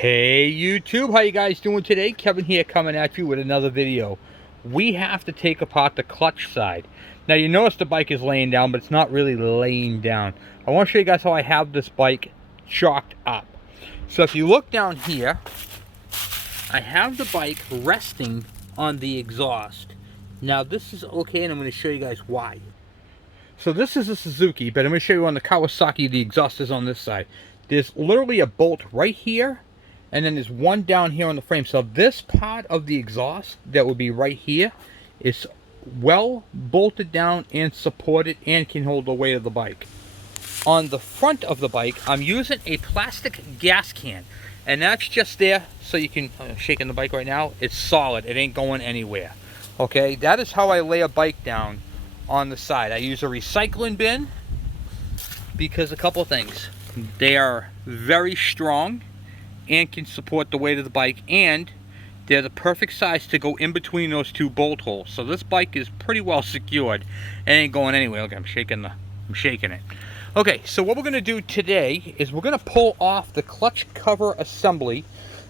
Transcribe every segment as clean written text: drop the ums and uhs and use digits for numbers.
Hey YouTube, how you guys doing today? Kevin here coming at you with another video. We have to take apart the clutch side. Now you notice the bike is laying down, but it's not really laying down. I want to show you guys how I have this bike chalked up. So if you look down here, I have the bike resting on the exhaust. Now this is okay, and I'm going to show you guys why. So this is a Suzuki, but I'm going to show you on the Kawasaki the exhaust is on this side. There's literally a bolt right here, and then there's one down here on the frame. So this part of the exhaust that would be right here is well bolted down and supported and can hold the weight of the bike. On the front of the bike, I'm using a plastic gas can, and that's just there so you can, I'm shaking the bike right now, it's solid, it ain't going anywhere. Okay, that is how I lay a bike down on the side. I use a recycling bin because a couple of things. They are very strong and can support the weight of the bike, and they're the perfect size to go in between those two bolt holes. So this bike is pretty well secured. It ain't going anywhere. Okay, I'm shaking it. Okay, so what we're gonna do today is we're gonna pull off the clutch cover assembly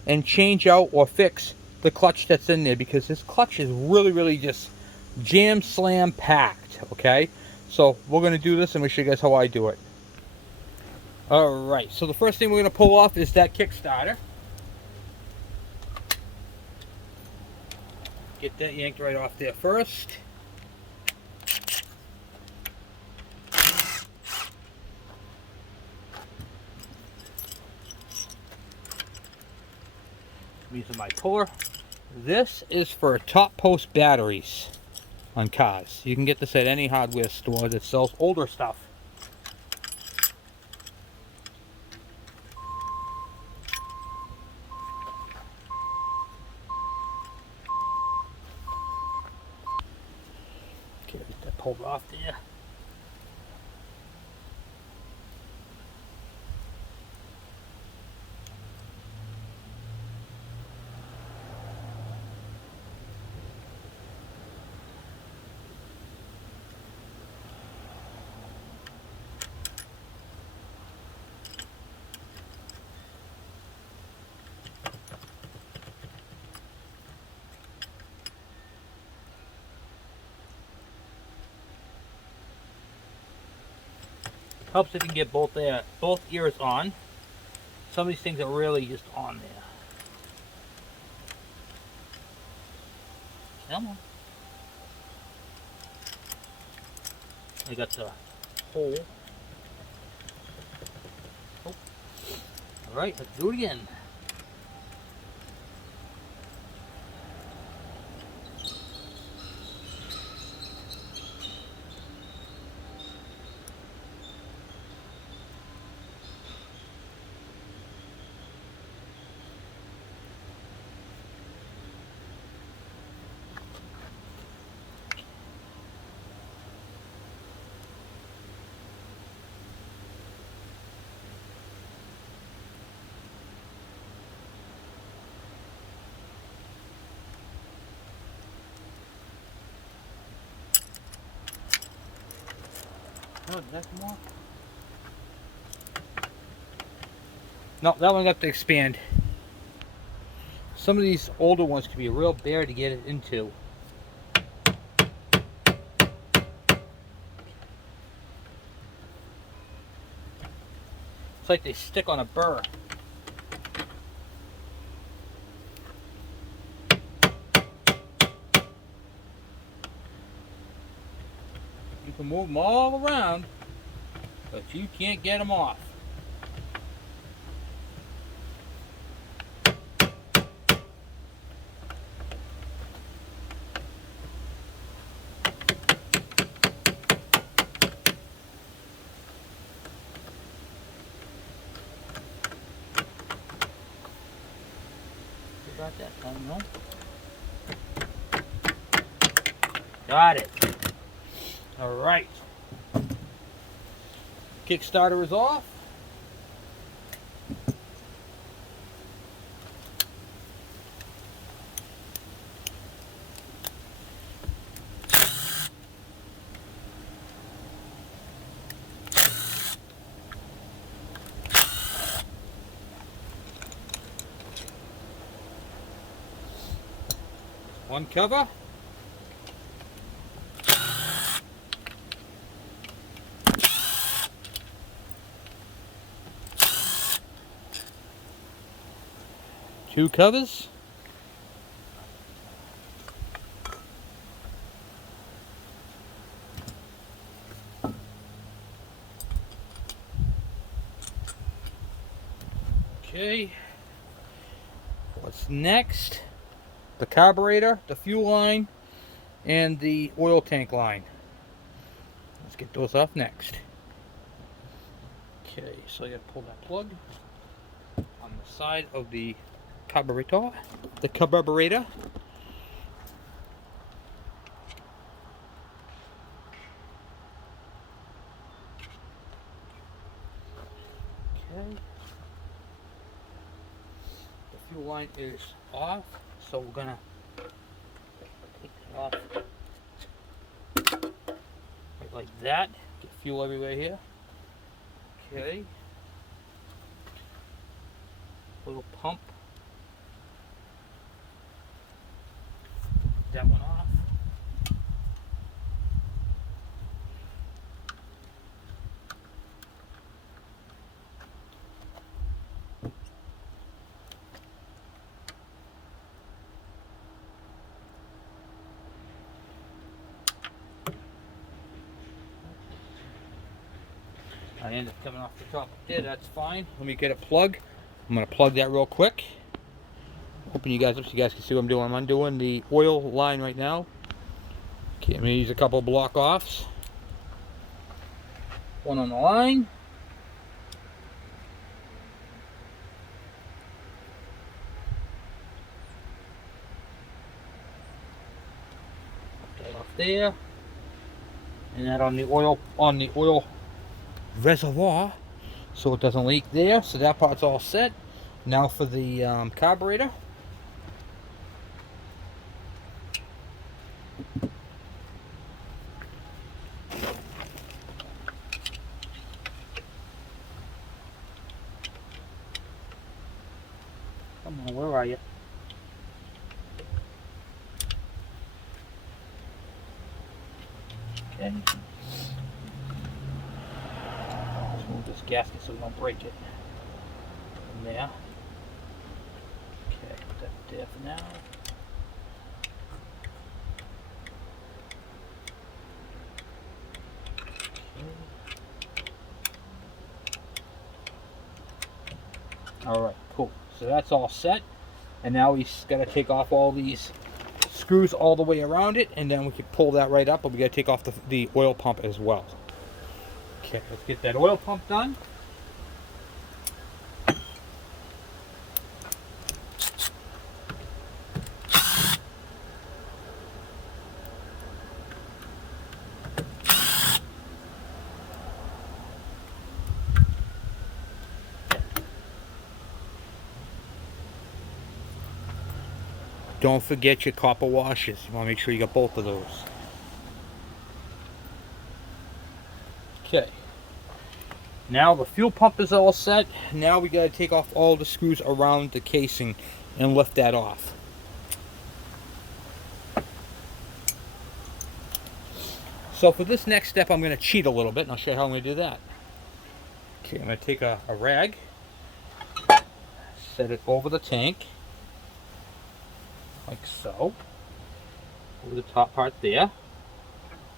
and change out or fix the clutch that's in there, because this clutch is really just jam slam packed. Okay, so we're gonna do this and we'll show you guys how I do it. Alright, so the first thing we're going to pull off is that kickstarter. Get that yanked right off there first. I'm using my puller. This is for top post batteries on cars. You can get this at any hardware store that sells older stuff. Okay, get that pulled off there. Helps if you can get both ears on. Some of these things are really just on there. Come on. I got the hole. Oh. Alright, let's do it again. Oh, that's more? No, that one got to expand. Some of these older ones can be a real bear to get it into. It's like they stick on a burr. You can move them all around, but you can't get them off. Got that done, no? Got it. All right. Kickstarter is off. One cover. Two covers. Okay. What's next? The carburetor, the fuel line, and the oil tank line. Let's get those off next. Okay, so I gotta pull that plug on the side of the carburetor. The carburetor. Okay. The fuel line is off, so we're gonna take it off right like that. Get fuel everywhere here. Okay. Little pump. That one off. I ended up coming off the top there, that's fine. Let me get a plug. I'm going to plug that real quick. Open you guys up so you guys can see what I'm doing. I'm undoing the oil line right now. Okay, I'm going to use a couple of block offs. One on the line. That off there. And that on the oil reservoir, so it doesn't leak there. So that part's all set. Now for the carburetor. Come on, where are you? Okay. Let's move this gasket so we don't break it. From there. Okay, put that there for now. Alright, cool. So that's all set. And now we just got to take off all these screws all the way around it, and then we can pull that right up, but we got to take off the oil pump as well. Okay, let's get that oil pump done. Don't forget your copper washers. You want to make sure you got both of those. Okay. Now the fuel pump is all set. Now we got to take off all the screws around the casing and lift that off. So for this next step, I'm going to cheat a little bit, and I'll show you how I'm going to do that. Okay, I'm going to take a rag, set it over the tank, like so, over the top part there.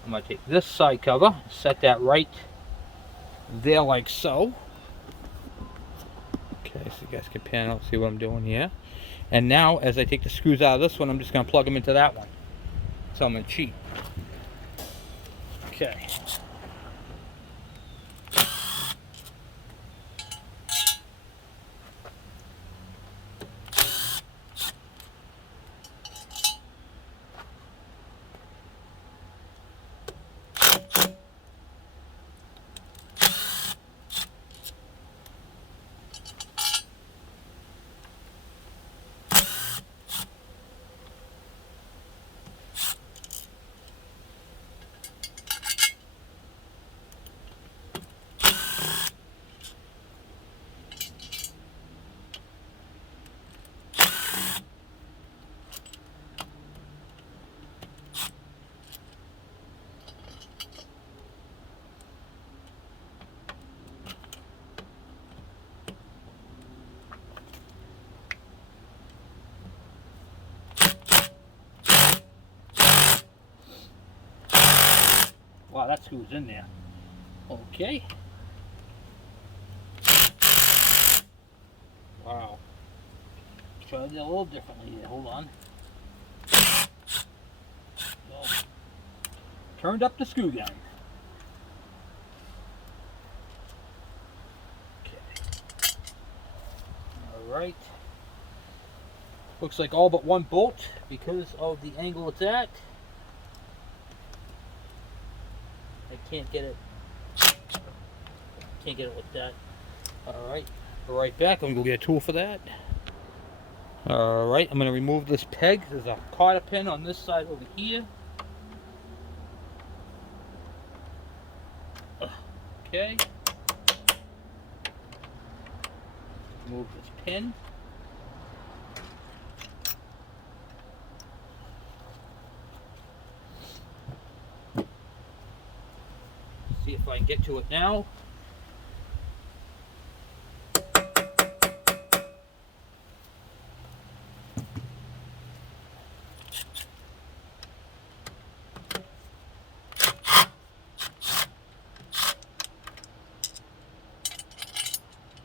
I'm going to take this side cover, set that right there like so. Okay, so you guys can pan out, see what I'm doing here. And now, as I take the screws out of this one, I'm just going to plug them into that one. So I'm going to cheat. Okay. Wow, that screws in there. Okay. Wow. Try it a little differently here. Hold on. So, turned up the screw gun. Okay. Alright. Looks like all but one bolt because of the angle it's at. I can't get it. Can't get it with that. Alright. Be right back. I'm going to go get a tool for that. Alright, I'm going to remove this peg. There's a cotter pin on this side over here. Okay. Remove this pin. See if I can get to it now.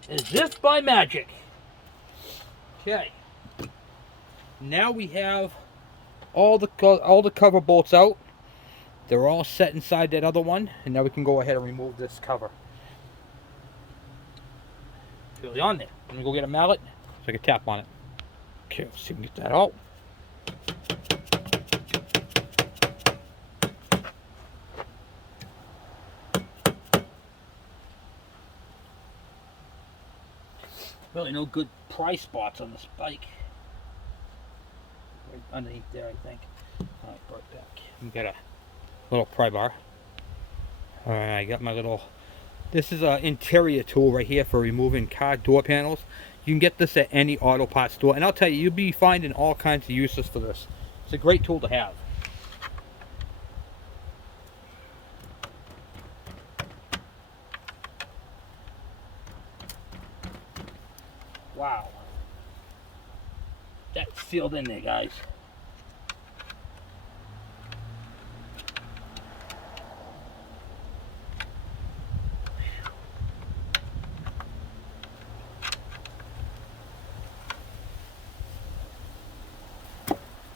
As if by magic. Okay. Now we have all the cover bolts out. They're all set inside that other one, and now we can go ahead and remove this cover. It's really on there. I'm gonna go get a mallet so I can tap on it. Okay, let's see if we can get that out. Really no good pry spots on this bike. Right underneath there, I think. Alright, right back. We got a little pry bar. Alright, I got my little... This is an interior tool right here for removing car door panels. You can get this at any auto parts store. And I'll tell you, you'll be finding all kinds of uses for this. It's a great tool to have. Wow. That's sealed in there, guys.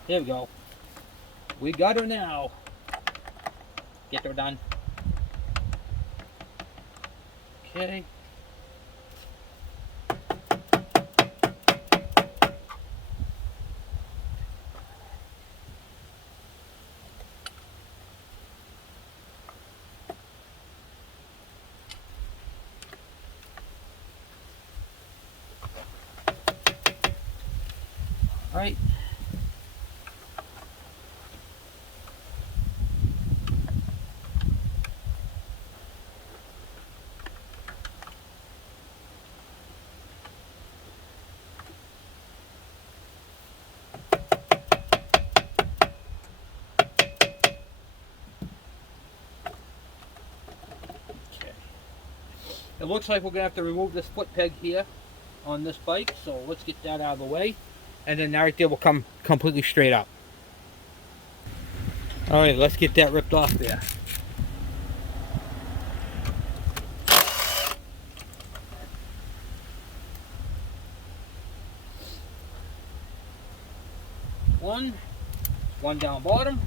There we go. We got her now. Get her done. Okay. All right. It looks like we're going to have to remove this foot peg here on this bike, so let's get that out of the way. And then right there will come completely straight up. Alright, let's get that ripped off there. One down bottom.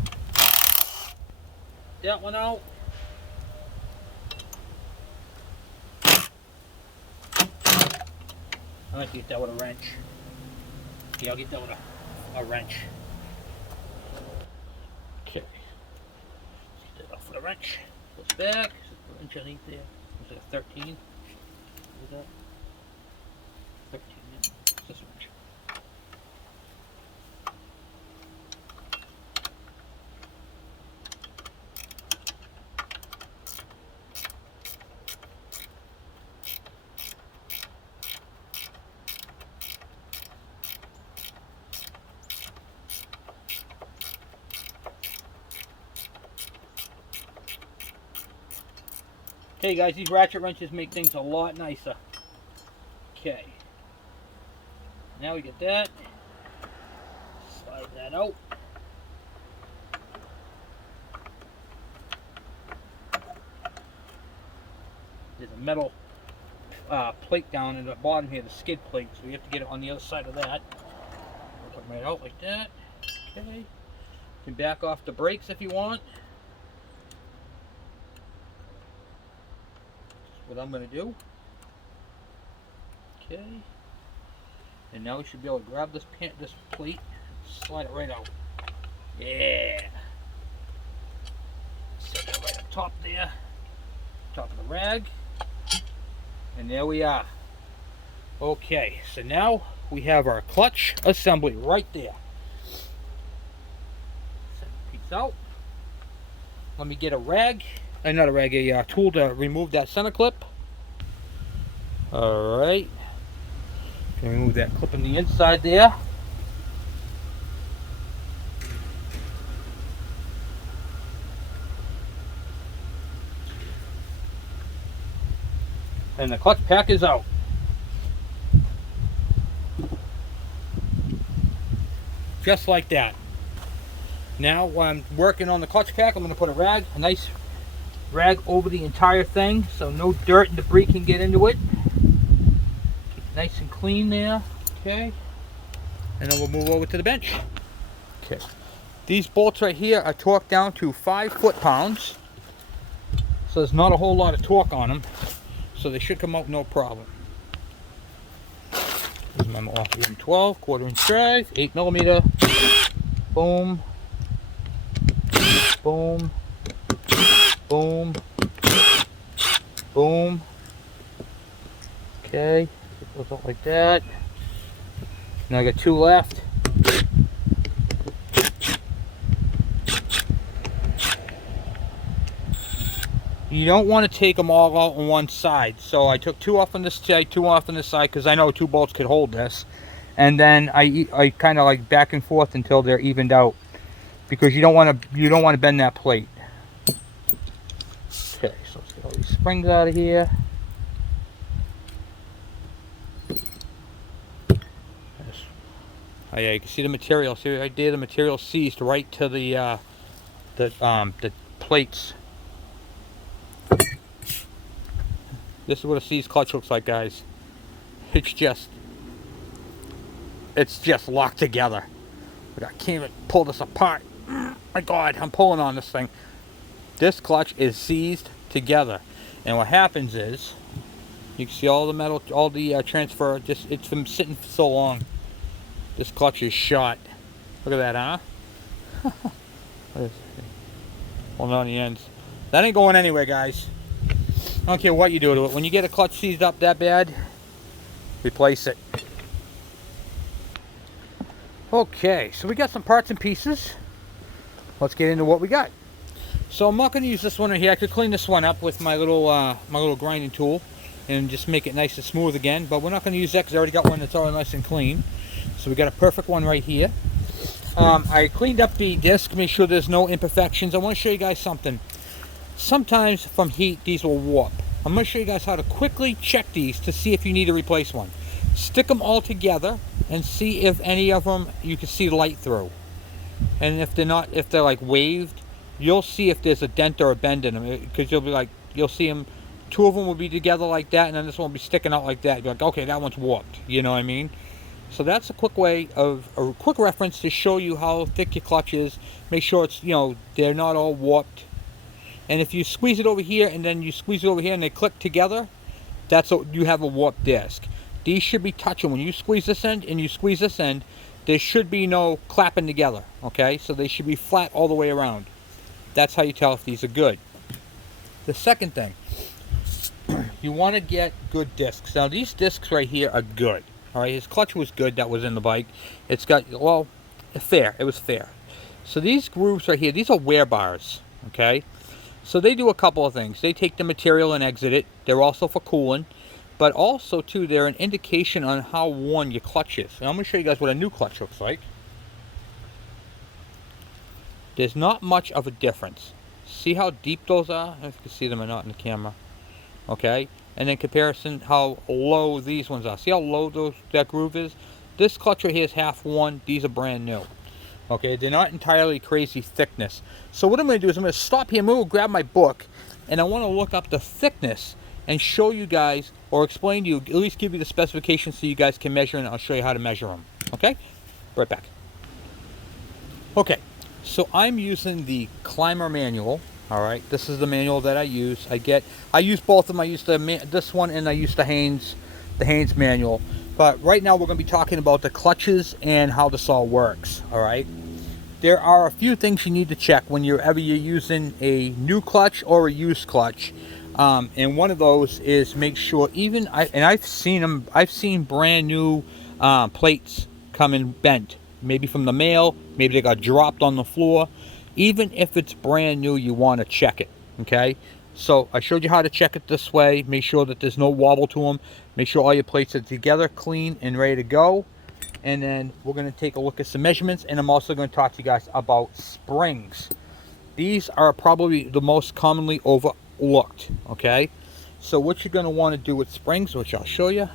That one out. I like to get that with a wrench. Yeah, I'll get that with a wrench. Okay. Let's get that off with a wrench. Goes back. Put a wrench underneath there. Looks like a 13. What is that? 13, yeah. It's this wrench. Okay guys, these ratchet wrenches make things a lot nicer. Okay. Now we get that. Slide that out. there's a metal plate down in the bottom here, the skid plate, so you have to get it on the other side of that. Come right out like that. Okay. You can back off the brakes if you want. That's what I'm going to do. Okay. And now we should be able to grab this plate, slide it right out. Yeah. Set that right up top there. Top of the rag. And there we are. Okay, so now we have our clutch assembly right there. Set the piece out. Let me get a rag, not a rag, a tool to remove that center clip. Alright. Remove that clip on the inside there. And the clutch pack is out. Just like that. Now while I'm working on the clutch pack, I'm going to put a nice rag over the entire thing so no dirt and debris can get into it. Keep it nice and clean there. Okay. And then we'll move over to the bench. Okay. These bolts right here are torqued down to 5 foot-pounds. So there's not a whole lot of torque on them. So they should come out no problem. This is my Milwaukee M12, 1/4 inch drive, 8mm. Boom. Boom. Boom. Boom. Okay. It goes out like that. Now I got 2 left. You don't want to take them all out on one side. So I took 2 off on this side, 2 off on this side, because I know 2 bolts could hold this. And then I kind of like back and forth until they're evened out, because you don't want to bend that plate. Okay, so let's get all these springs out of here. Oh yeah, you can see the material. See right there, the material seized right to the plates. This is what a seized clutch looks like, guys. It's just locked together. But I can't even pull this apart. My God, I'm pulling on this thing. This clutch is seized together, and what happens is, you can see all the metal, all the transfer. It's been sitting for so long. This clutch is shot. Look at that, huh? Holding on the ends. That ain't going anywhere, guys. I don't care what you do to it. When you get a clutch seized up that bad, replace it. Okay, so we got some parts and pieces. Let's get into what we got. So I'm not going to use this one right here. I could clean this one up with my little grinding tool and just make it nice and smooth again. But we're not going to use that because I already got one that's already nice and clean. So we got a perfect one right here. I cleaned up the disc, make sure there's no imperfections. I want to show you guys something. Sometimes from heat these will warp. I'm going to show you guys how to quickly check these to see if you need to replace one. Stick them all together and see if any of them you can see light through. And if they're like waved, you'll see if there's a dent or a bend in them, because you'll see them. 2 of them will be together like that, and then this one will be sticking out like that. You're like, okay, that one's warped. You know what I mean? So that's a quick way of a quick reference to show you how thick your clutch is. Make sure it's, they're not all warped. And if you squeeze it over here and then you squeeze it over here and they click together, you have a warped disc. These should be touching. When you squeeze this end and you squeeze this end, there should be no clapping together. Okay, so they should be flat all the way around. That's how you tell if these are good. The second thing, you want to get good discs. Now these discs right here are good. All right, his clutch was good that was in the bike. It's got, well, fair. It was fair. So these grooves right here, these are wear bars. Okay. So they do a couple of things. They take the material and exit it. They're also for cooling. But also, too, they're an indication on how worn your clutch is. And I'm going to show you guys what a new clutch looks like. There's not much of a difference. See how deep those are? I don't know if you can see them or not in the camera. Okay? And in comparison, how low these ones are. See how low that groove is? This clutch right here is half worn. These are brand new. Okay, they're not entirely crazy thickness. So what I'm going to do is I'm going to stop here. I'm going to grab my book, and I want to look up the thickness and show you guys, or explain to you, at least give you the specifications so you guys can measure, and I'll show you how to measure them. Okay? Right back. Okay, so I'm using the Climber manual. All right, this is the manual that I use. I use both of them. I use this one, and I use the Haynes manual. But right now we're going to be talking about the clutches and how this all works. All right, there are a few things you need to check when you're using a new clutch or a used clutch. And one of those is make sure, I've seen brand new plates come in bent, maybe from the mail, maybe they got dropped on the floor. Even if it's brand new, you want to check it. Okay, so I showed you how to check it this way. Make sure that there's no wobble to them. Make sure all your plates are together, clean, and ready to go. And then we're going to take a look at some measurements, and I'm also going to talk to you guys about springs. These are probably the most commonly overlooked. Okay, so what you're going to want to do with springs, which I'll show you.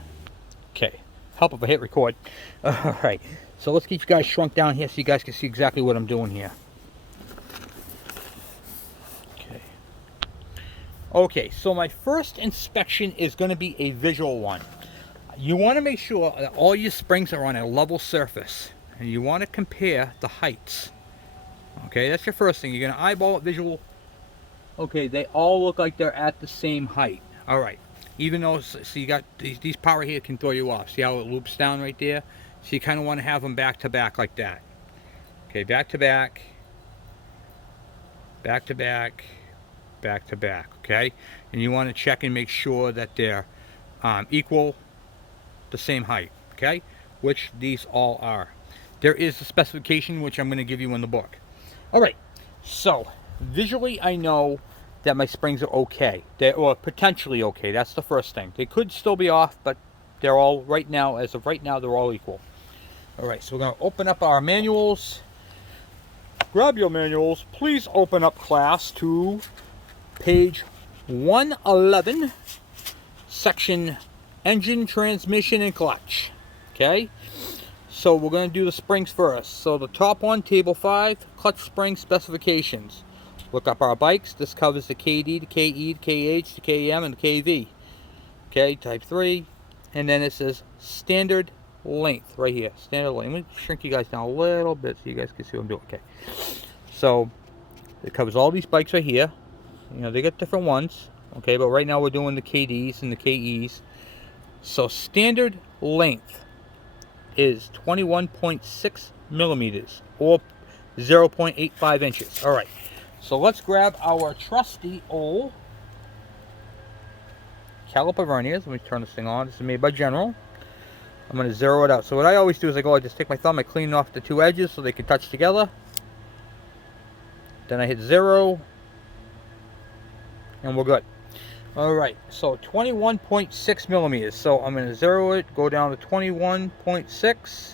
Okay, help if I hit record. All right, so let's get you guys shrunk down here so you guys can see exactly what I'm doing here. Okay, so my first inspection is going to be a visual one. You want to make sure that all your springs are on a level surface, and you want to compare the heights. Okay, that's your first thing. You're going to eyeball it visual. Okay, they all look like they're at the same height. All right, even though, so you got these power here can throw you off. See how it loops down right there? So you kind of want to have them back to back like that. Okay, back to back, back to back, back to back. Okay, and you want to check and make sure that they're equal, the same height. Okay, which these all are. There is a specification which I'm going to give you in the book. All right, so visually I know that my springs are okay. Or potentially okay. That's the first thing. They could still be off, but they're all right now, as of right now, they're all equal. All right, so we're going to open up our manuals. Grab your manuals. Please open up, class, to page 111, section engine, transmission, and clutch. Okay, so we're going to do the springs first. So the top one, table 5, clutch spring specifications. Look up our bikes. This covers the KD, the KE, the KH, the KM, and the KV. Okay, type 3. And then it says standard length right here. Standard length. Let me shrink you guys down a little bit so you guys can see what I'm doing. Okay, so it covers all these bikes right here. You know, they got different ones. Okay, but right now we're doing the KDs and the KEs. So standard length is 21.6 millimeters or 0.85 inches. All right, so let's grab our trusty old caliper verniers. Let me turn this thing on. This is made by General. I'm going to zero it out. So what I always do is I just take my thumb, I clean off the two edges so they can touch together. Then I hit 0, and we're good. All right, so 21.6 millimeters. So I'm going to zero it, go down to 21.6.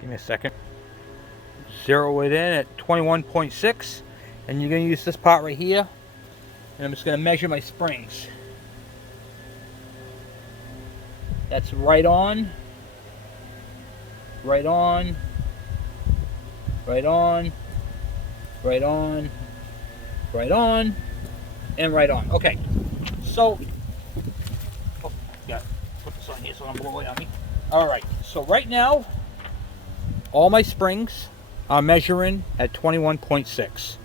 Give me a second. Zero it in at 21.6. And you're going to use this part right here. And I'm just going to measure my springs. That's right on. Right on. Right on. Right on. Right on. And right on. Okay. So, oh, yeah, put this on here so I don't blow away on me. Alright, so right now, all my springs are measuring at 21.6.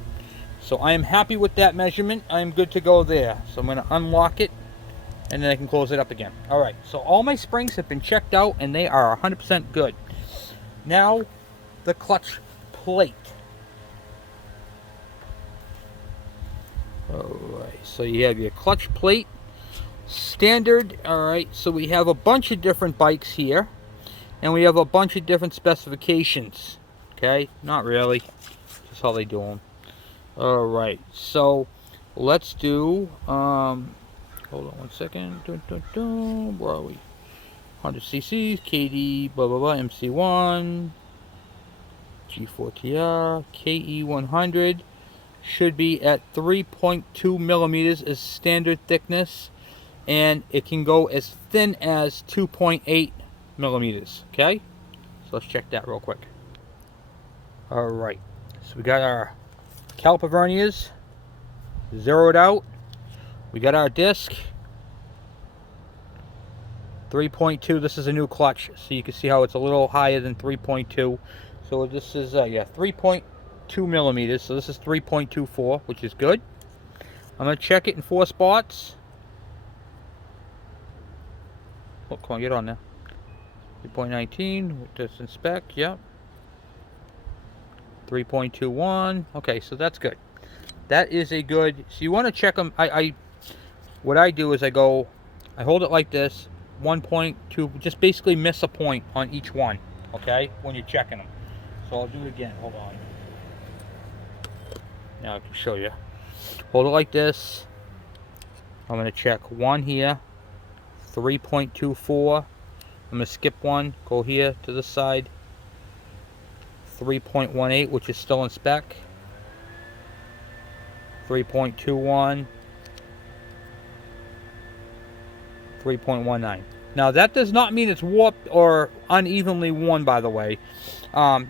So I am happy with that measurement. I am good to go there. So I'm going to unlock it, and then I can close it up again. Alright, so all my springs have been checked out, and they are 100% good. Now, the clutch plate. Alright, so you have your clutch plate. Standard, alright, so we have a bunch of different bikes here. And we have a bunch of different specifications. Okay, not really. Just how they do them. Alright, so let's do, hold on one second. Where are we? 100 cc's, KD, blah blah blah, MC1, G4TR, ke100. should be at 3.2 millimeters is standard thickness, and it can go as thin as 2.8 millimeters. Okay, so let's check that real quick. All right, so we got our caliper verniers zeroed out. We got our disc 3.2. This is a new clutch, so you can see how it's a little higher than 3.2. So this is yeah, 3.2 millimeters. So this is 3.24, which is good. I'm gonna check it in 4 spots. Oh, come on, get on there. 3.19. Just inspect. Yep. 3.21. Okay, so that's good. That is a good. So you want to check them. What I do is I hold it like this. 1.2, just basically miss a point on each one, okay, when you're checking them. So I'll do it again. Hold on. Now I can show you. Hold it like this. I'm going to check one here, 3.24. I'm going to skip one, go here to this side, 3.18, which is still in spec, 3.21, 3.19. Now that does not mean it's warped or unevenly worn, by the way.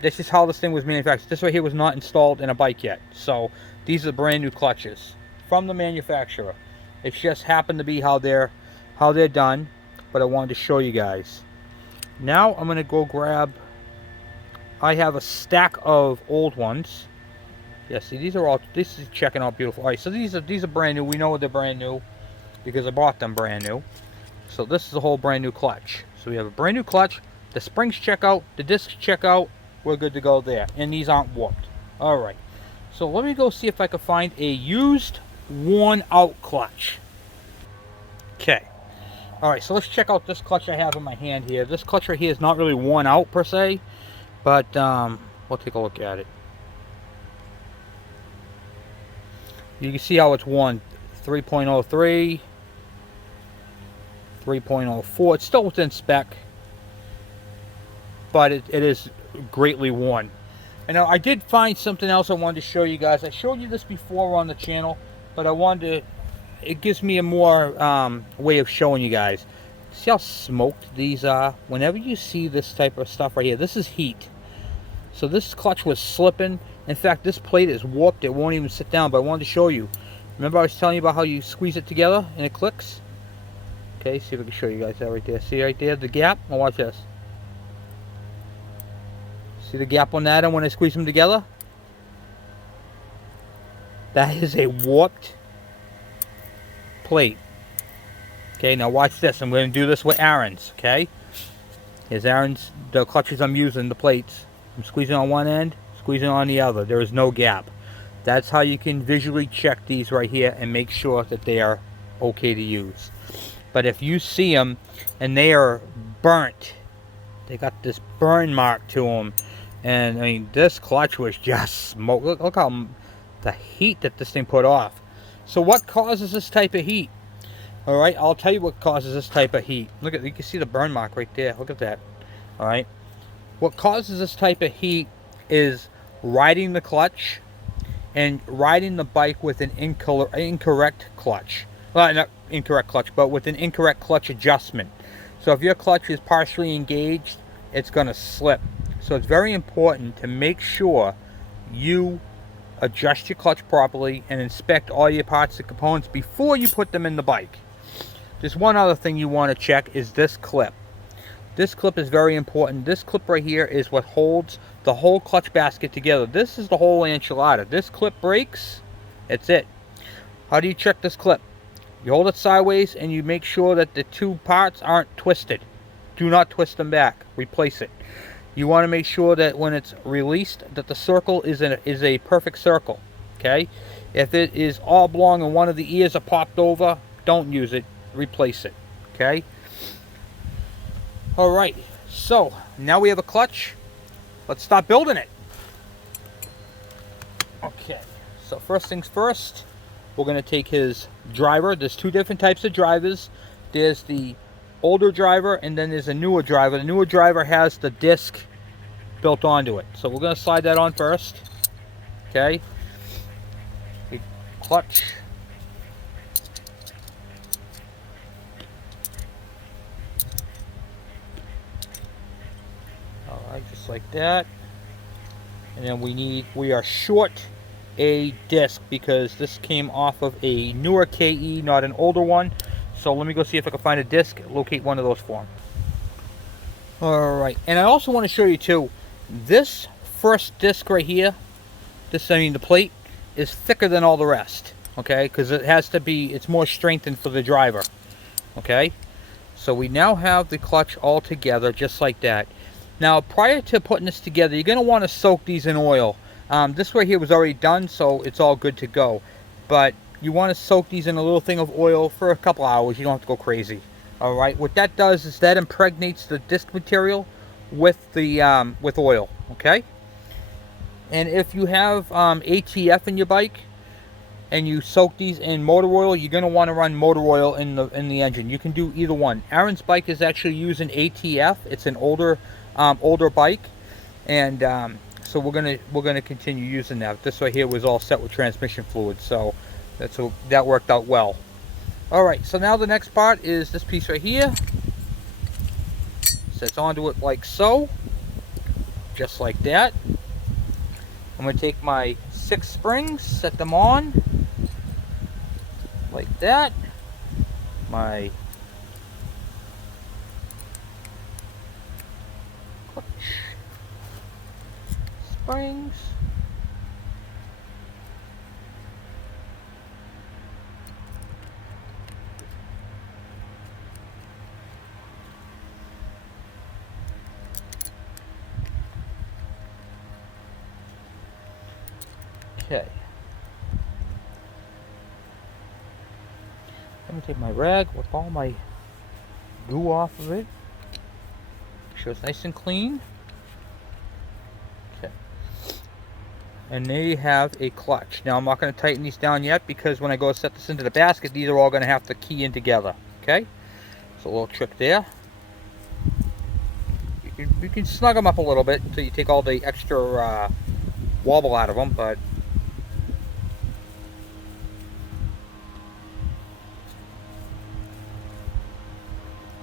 This is how this thing was manufactured. This right here was not installed in a bike yet. So these are brand new clutches from the manufacturer. It's just happened to be how they're done, but I wanted to show you guys. Now I'm gonna go grab, I have a stack of old ones. Yeah, see, these are all, this is checking out beautiful. All right, so these are brand new. We know they're brand new because I bought them brand new. So this is a whole brand new clutch. So we have a brand new clutch. The springs check out, the discs check out. We're good to go there, and these aren't warped. All right. So let me go see if I can find a used, worn out clutch. Okay. All right. So let's check out this clutch I have in my hand here. This clutch right here is not really worn out per se, but we'll take a look at it. You can see how it's worn. 3.03. 3.04. It's still within spec, but it is greatly worn. And now I did find something else I wanted to show you guys. I showed you this before on the channel, but I wanted to, it gives me a more way of showing you guys. See how smoked these are? Whenever you see this type of stuff right here, this is heat. So this clutch was slipping. In fact, this plate is warped. It won't even sit down, but I wanted to show you. Remember I was telling you about how you squeeze it together and it clicks? Okay, see if I can show you guys that right there. See right there, the gap? Now watch this. See the gap on that and when I squeeze them together? That is a warped plate. Okay, now watch this. I'm going to do this with Aaron's, okay? Here's Aaron's, the clutches I'm using, the plates. I'm squeezing on one end, squeezing on the other. There is no gap. That's how you can visually check these right here and make sure that they are okay to use. But if you see them and they are burnt, they got this burn mark to them, and I mean this clutch was just smoke. Look how the heat that this thing put off. So what causes this type of heat? All right, I'll tell you what causes this type of heat. Look at, you can see the burn mark right there. Look at that. All right, what causes this type of heat is riding the clutch and riding the bike with an incorrect clutch. Well, not incorrect clutch, but with an incorrect clutch adjustment. So if your clutch is partially engaged, it's going to slip. So it's very important to make sure you adjust your clutch properly and inspect all your parts and components before you put them in the bike. There's one other thing you want to check is this clip. This clip is very important. This clip right here is what holds the whole clutch basket together. This is the whole enchilada. This clip breaks, that's it. How do you check this clip? You hold it sideways and you make sure that the two parts aren't twisted. Do not twist them back. Replace it. You want to make sure that when it's released that the circle is a perfect circle. Okay? If it is oblong and one of the ears are popped over, don't use it. Replace it. Okay? Alright. So, now we have a clutch. Let's start building it. Okay. So first things first. We're going to take his driver. There's two different types of drivers. There's the older driver and then there's a newer driver. The newer driver has the disc built onto it. So we're going to slide that on first. Okay. clutch. Alright, just like that. And then we are short a disc because this came off of a newer KE, not an older one. So let me go see if I can find a disc, locate one of those for him. Alright, and I also want to show you too, this first disc right here, the plate, is thicker than all the rest, okay? Because it has to be, it's more strengthened for the driver, okay? So we now have the clutch all together, just like that. Now, prior to putting this together, you're going to want to soak these in oil. This right here was already done, so it's all good to go. But you want to soak these in a little thing of oil for a couple hours. You don't have to go crazy. Alright, what that does is that impregnates the disc material with the with oil, okay? And if you have ATF in your bike and you soak these in motor oil, you're going to want to run motor oil in the engine. You can do either one. Aaron's bike is actually using ATF. It's an older bike, and so we're gonna continue using that. This right here was all set with transmission fluid, so that worked out well. All right, so now the next part is this piece right here. Sets onto it like so, just like that. I'm going to take my 6 springs, set them on, like that. My clutch springs. Okay. Let me take my rag, wipe all my goo off of it. Make sure it's nice and clean. Okay. And there you have a clutch. Now I'm not going to tighten these down yet because when I go set this into the basket, these are all going to have to key in together. Okay? So a little trick there. You can snug them up a little bit until you take all the extra wobble out of them, but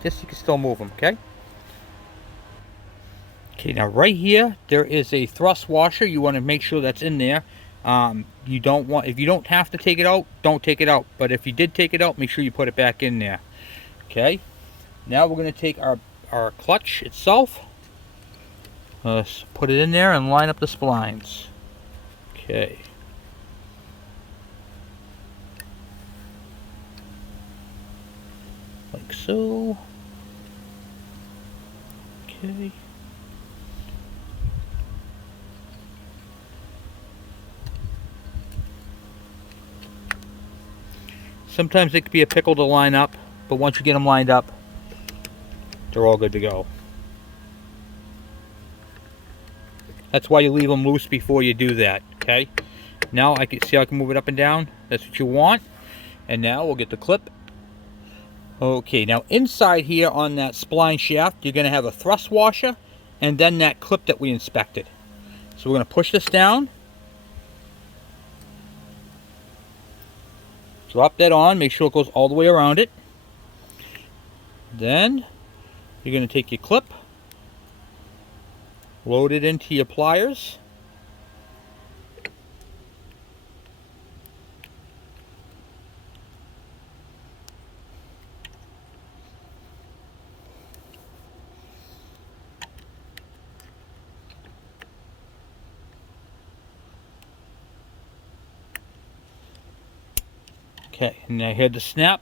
this you can still move them, okay? Okay, now right here, there is a thrust washer. You want to make sure that's in there. If you don't have to take it out, don't take it out. But if you did take it out, make sure you put it back in there. Okay? Now we're going to take our clutch itself. Let's put it in there and line up the splines. Okay. Like so. Okay. Sometimes it could be a pickle to line up, but once you get them lined up, they're all good to go. That's why you leave them loose before you do that, okay? Now I can see how I can move it up and down. That's what you want. And now we'll get the clip. Okay, now inside here on that spline shaft, you're going to have a thrust washer and then that clip that we inspected. So we're going to push this down. Drop that on, make sure it goes all the way around it. Then you're going to take your clip, load it into your pliers. Okay, and I heard the snap,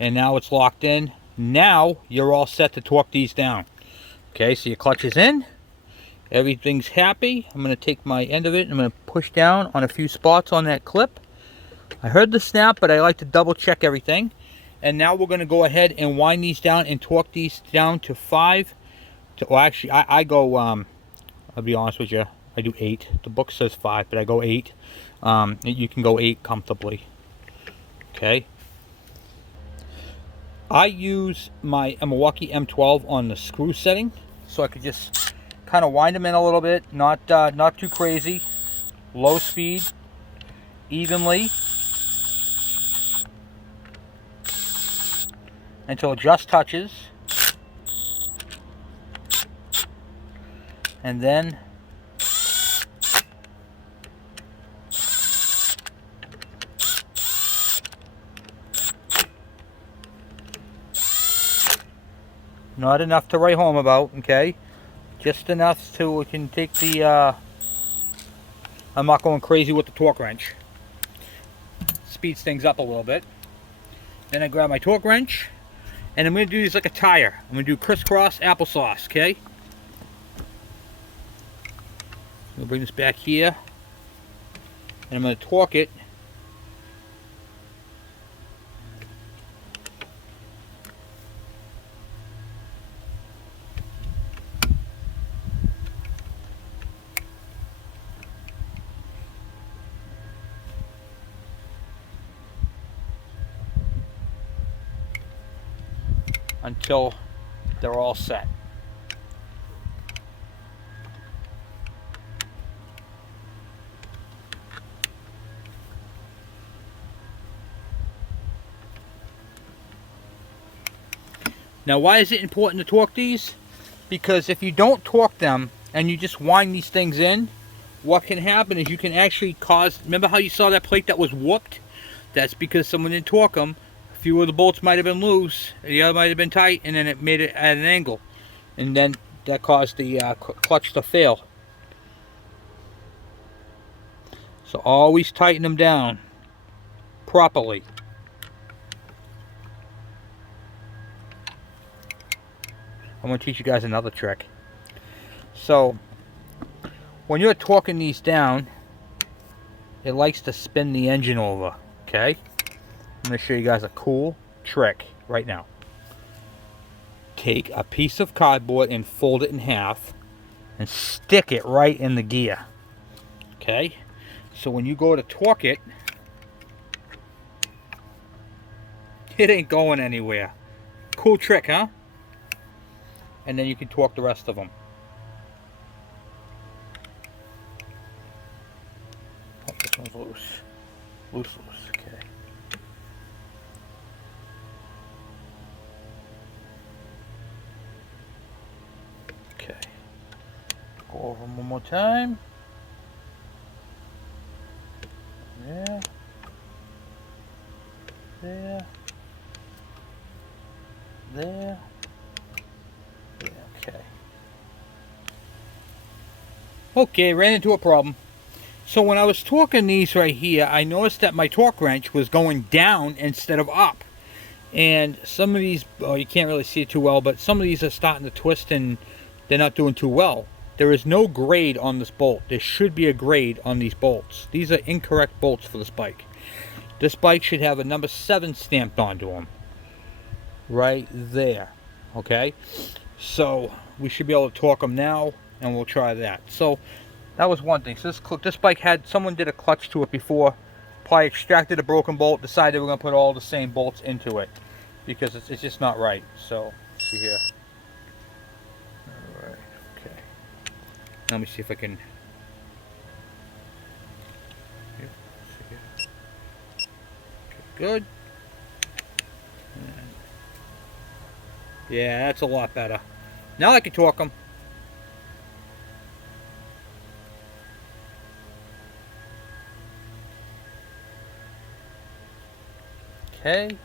and now it's locked in. Now you're all set to torque these down. Okay, so your clutch is in, everything's happy. I'm going to take my end of it and I'm going to push down on a few spots on that clip. I heard the snap, but I like to double check everything. And now we're going to go ahead and wind these down and torque these down to 5. Well, actually, I go, I'll be honest with you, I do 8. The book says 5, but I go 8. You can go 8 comfortably. Okay. I use my Milwaukee M12 on the screw setting, so I could just kind of wind them in a little bit, not too crazy, low speed, evenly. until it just touches. And then not enough to write home about, okay? Just enough so we can take the, I'm not going crazy with the torque wrench. Speeds things up a little bit. Then I grab my torque wrench, and I'm going to do these like a tire. I'm going to do crisscross applesauce, okay? I'm going to bring this back here, and I'm going to torque it. Until they're all set. Now, why is it important to torque these? Because if you don't torque them and you just wind these things in, what can happen is you can actually cause, remember how you saw that plate that was whooped? That's because someone didn't torque them. A few of the bolts might have been loose, the other might have been tight, and then it made it at an angle. And then that caused the clutch to fail. So always tighten them down properly. I'm going to teach you guys another trick. So when you're torquing these down, it likes to spin the engine over, okay? I'm going to show you guys a cool trick right now. Take a piece of cardboard and fold it in half and stick it right in the gear, okay? So when you go to torque it, it ain't going anywhere. Cool trick, huh? And then you can torque the rest of them. Oh, this one's loose. Loose, okay. Okay. Go over them one more time. There. There. There. Okay. Okay, ran into a problem. So when I was torquing these right here, I noticed that my torque wrench was going down instead of up. And some of these, oh, you can't really see it too well, but some of these are starting to twist and they're not doing too well. There is no grade on this bolt. There should be a grade on these bolts. These are incorrect bolts for this bike. This bike should have a number 7 stamped onto them. Right there. Okay? So we should be able to torque them now, and we'll try that. So that was one thing. So this bike had, someone did a clutch to it before, probably extracted a broken bolt, decided we're going to put all the same bolts into it because it's just not right. So see here. All right. Okay. Let me see if I can. Yep, see here. Okay, good. Yeah, that's a lot better. Now I can torque them. Okay.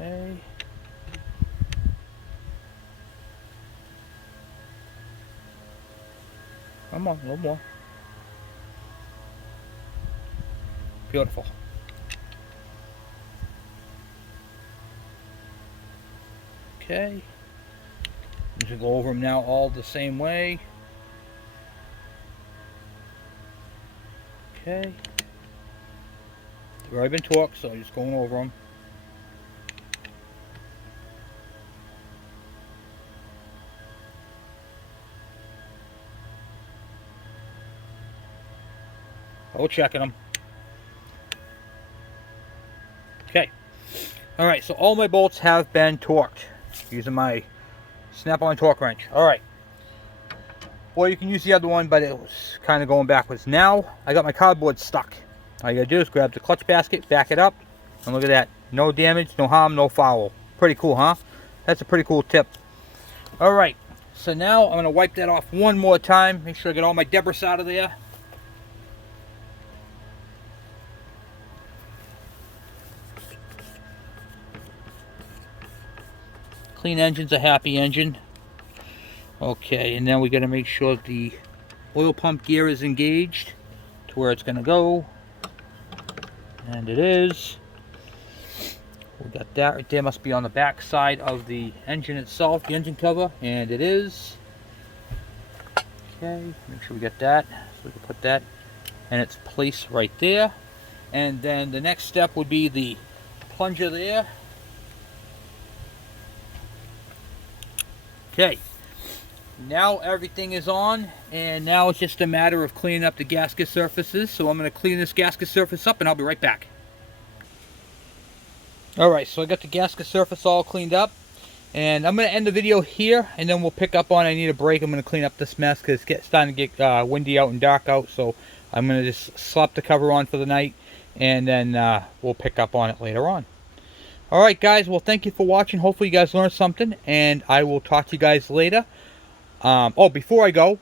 Okay. Come on, a little more. Beautiful. Okay. I'm just going to go over them now all the same way. Okay. They've already been torqued, so I'm just going over them. Double checking them. Okay. Alright, so all my bolts have been torqued using my snap-on torque wrench. Alright. or you can use the other one, but it was kind of going backwards. Now I got my cardboard stuck. All you gotta do is grab the clutch basket, back it up, and look at that. No damage, no harm, no foul. Pretty cool, huh? That's a pretty cool tip. All right, so now I'm gonna wipe that off one more time. Make sure I get all my debris out of there. Clean engine's a happy engine. Okay, and then we got to make sure the oil pump gear is engaged to where it's going to go. And it is. We got that right there. Must be on the back side of the engine itself, the engine cover. And it is. Okay, make sure we get that. So we can put that in its place right there. And then the next step would be the plunger there. Okay, now everything is on, and now it's just a matter of cleaning up the gasket surfaces. So I'm going to clean this gasket surface up, and I'll be right back. Alright, so I got the gasket surface all cleaned up, and I'm going to end the video here, and then we'll pick up on, I need a break. I'm going to clean up this mess because it's starting to get windy out and dark out, so I'm going to just slap the cover on for the night, and then we'll pick up on it later on. Alright guys, well thank you for watching. Hopefully you guys learned something, and I will talk to you guys later. Oh, before I go,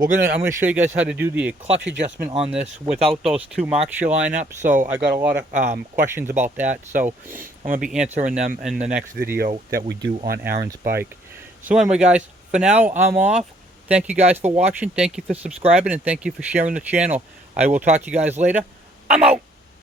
I'm gonna show you guys how to do the clutch adjustment on this without those two marks you line up. So I got a lot of questions about that, so I'm gonna be answering them in the next video that we do on Aaron's bike. So anyway guys, for now I'm off. Thank you guys for watching, thank you for subscribing, and thank you for sharing the channel. I will talk to you guys later. I'm out!